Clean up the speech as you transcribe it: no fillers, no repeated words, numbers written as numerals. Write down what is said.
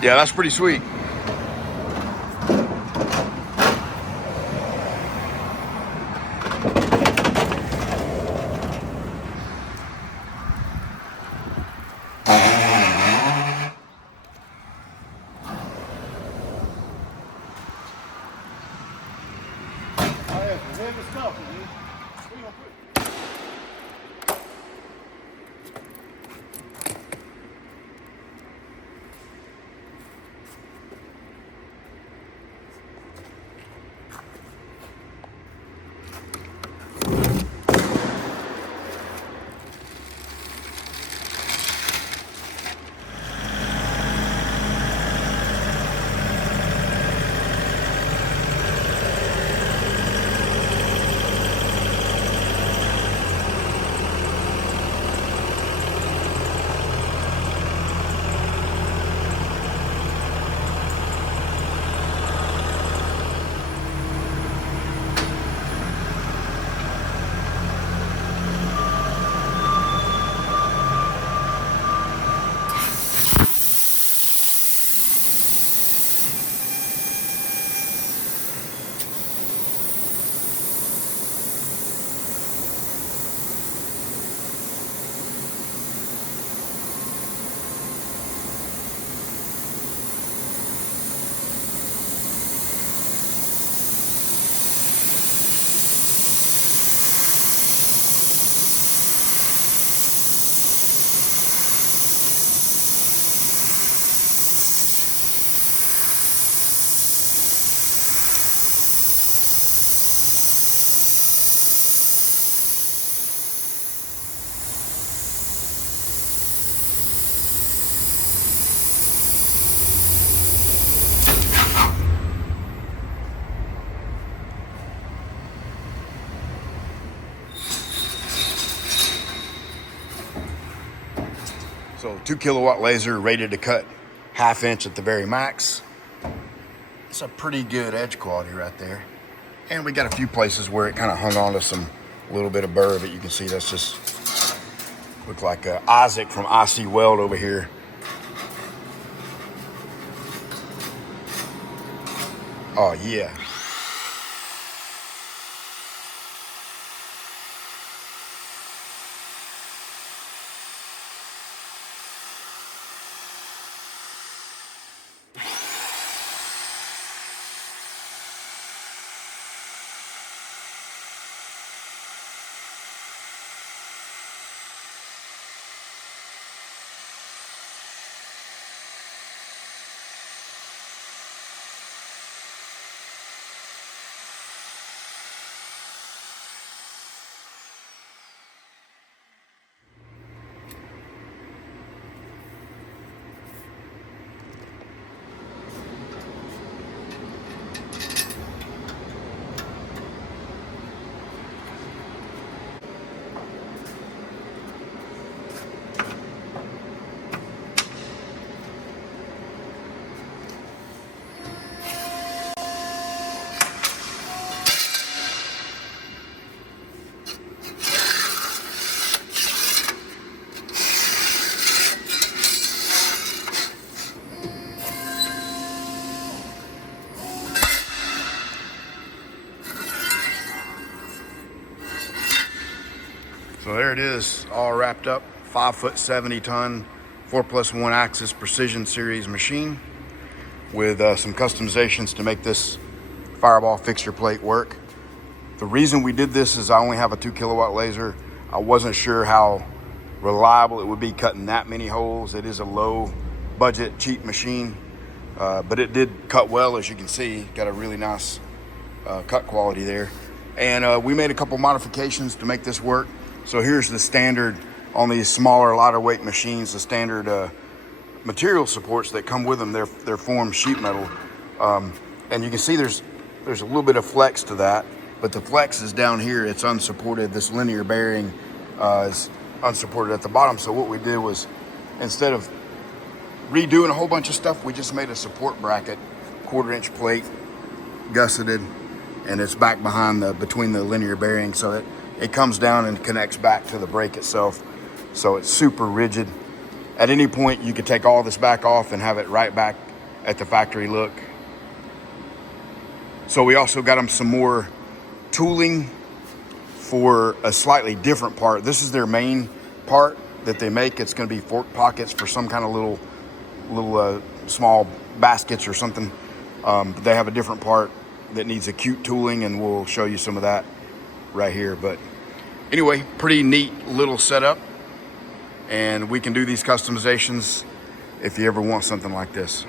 Yeah, that's pretty sweet. So 2 kilowatt laser rated to cut 1/2 inch at the very max. It's a pretty good edge quality right there. And we got a few places where it kind of hung on to a little bit of burr, but you can see that's just look like Isaac from IC Weld over here. Oh yeah. So there it is, all wrapped up. 5', 70 ton, 4+1 axis precision series machine with some customizations to make this fireball fixture plate work. The reason we did this is I only have a 2 kilowatt laser. I wasn't sure how reliable it would be cutting that many holes. It is a low budget, cheap machine, but it did cut well, as you can see. Got a really nice cut quality there. And we made a couple modifications to make this work. So here's the standard on these smaller, lighter weight machines, the standard material supports that come with them. They're formed sheet metal. And you can see there's a little bit of flex to that, but the flex is down here. It's unsupported. This linear bearing is unsupported at the bottom. So what we did was, instead of redoing a whole bunch of stuff, we just made a support bracket, 1/4 inch plate, gusseted, and it's back behind between the linear bearing, so that it comes down and connects back to the brake itself. So it's super rigid. At any point, you could take all this back off and have it right back at the factory look. So we also got them some more tooling for a slightly different part. This is their main part that they make. It's going to be fork pockets for some kind of little small baskets or something. But they have a different part that needs acute tooling, and we'll show you some of that right here. But anyway, pretty neat little setup, and we can do these customizations if you ever want something like this.